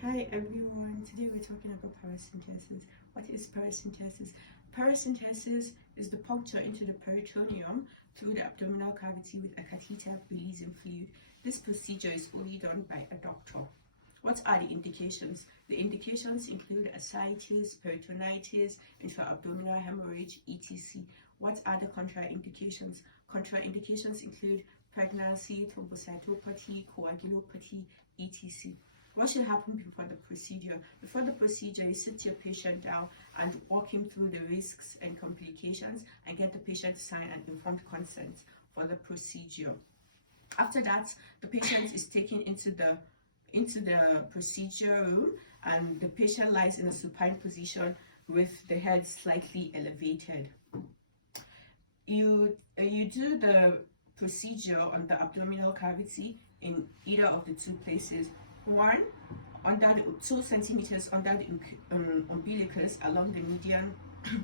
Hi everyone, today we're talking about paracentesis. What is paracentesis? Paracentesis is the puncture into the peritoneum through the abdominal cavity with a catheter releasing fluid. This procedure is only done by a doctor. What are the indications? The indications include ascites, peritonitis, intra-abdominal hemorrhage, etc. What are the contraindications? Contraindications include pregnancy, thrombocytopathy, coagulopathy, etc. What should happen before the procedure? Before the procedure, you sit your patient down and walk him through the risks and complications and get the patient to sign an informed consent for the procedure. After that, the patient is taken into the procedure room and the patient lies in a supine position with the head slightly elevated. You do the procedure on the abdominal cavity in either of the two places. One, under the 2 centimeters under the umbilicus along the median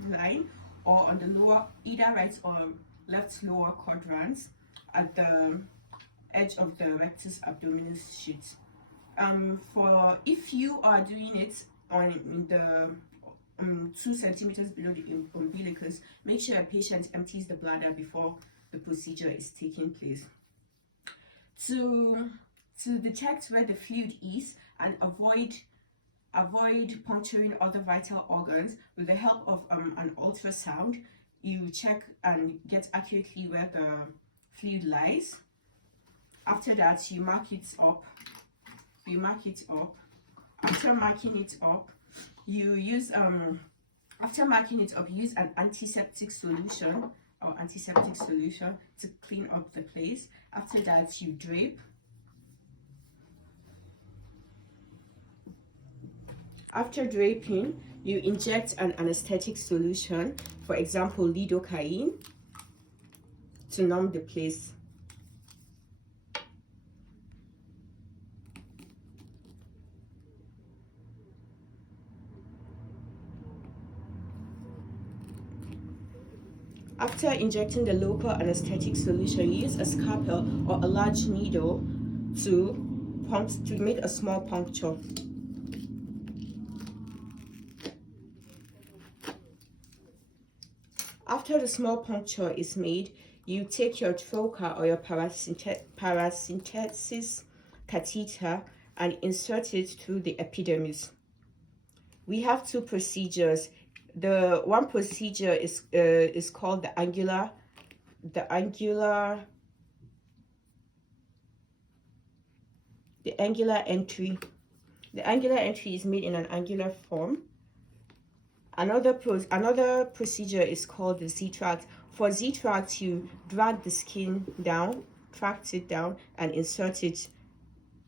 line, or on the lower, either right or left lower quadrants at the edge of the rectus abdominis sheath. For if you are doing it on the 2 centimeters below the umbilicus, make sure a patient empties the bladder before the procedure is taking place. To detect where the fluid is and avoid puncturing other vital organs, with the help of an ultrasound, you check and get accurately where the fluid lies. After that, you mark it up. After marking it up, you use an antiseptic solution to clean up the place. After that, you drape. After draping, you inject an anesthetic solution, for example lidocaine, to numb the place. After injecting the local anesthetic solution, use a scalpel or a large needle to make a small puncture. After the small puncture is made, you take your trocar or your paracentesis catheter and insert it through the epidermis. We have 2 procedures. The one procedure is called the angular entry. The angular entry is made in an angular form. Another procedure is called the Z-tract. For Z-tract, you drag the skin down, tract it down, and insert it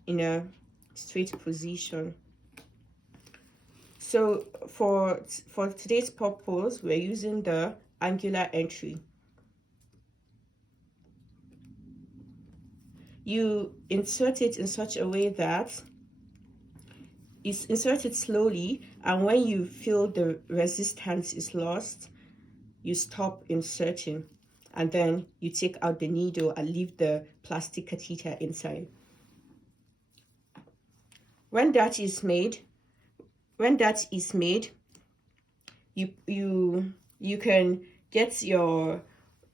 in a straight position. So for today's purpose, we're using the angular entry. You insert it in such a way that it's inserted slowly, and when you feel the resistance is lost, you stop inserting, and then you take out the needle and leave the plastic catheter inside. When that is made, you can get your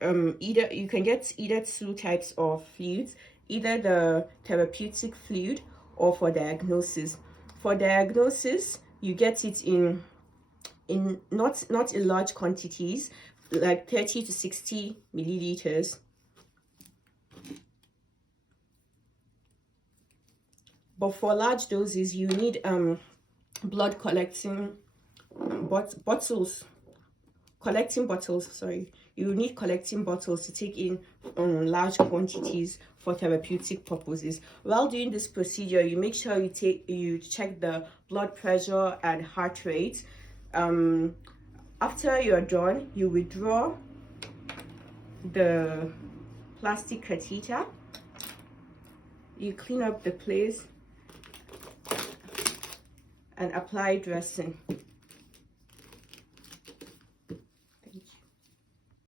either 2 types of fluids, either the therapeutic fluid or for diagnosis. For diagnosis, you get it in not in large quantities, like 30 to 60 milliliters. But for large doses, you need blood collecting bottles. You need collecting bottles to take in large quantities for therapeutic purposes. While doing this procedure, you make sure you check the blood pressure and heart rate. After you're done, you withdraw the plastic catheter. You clean up the place and apply dressing.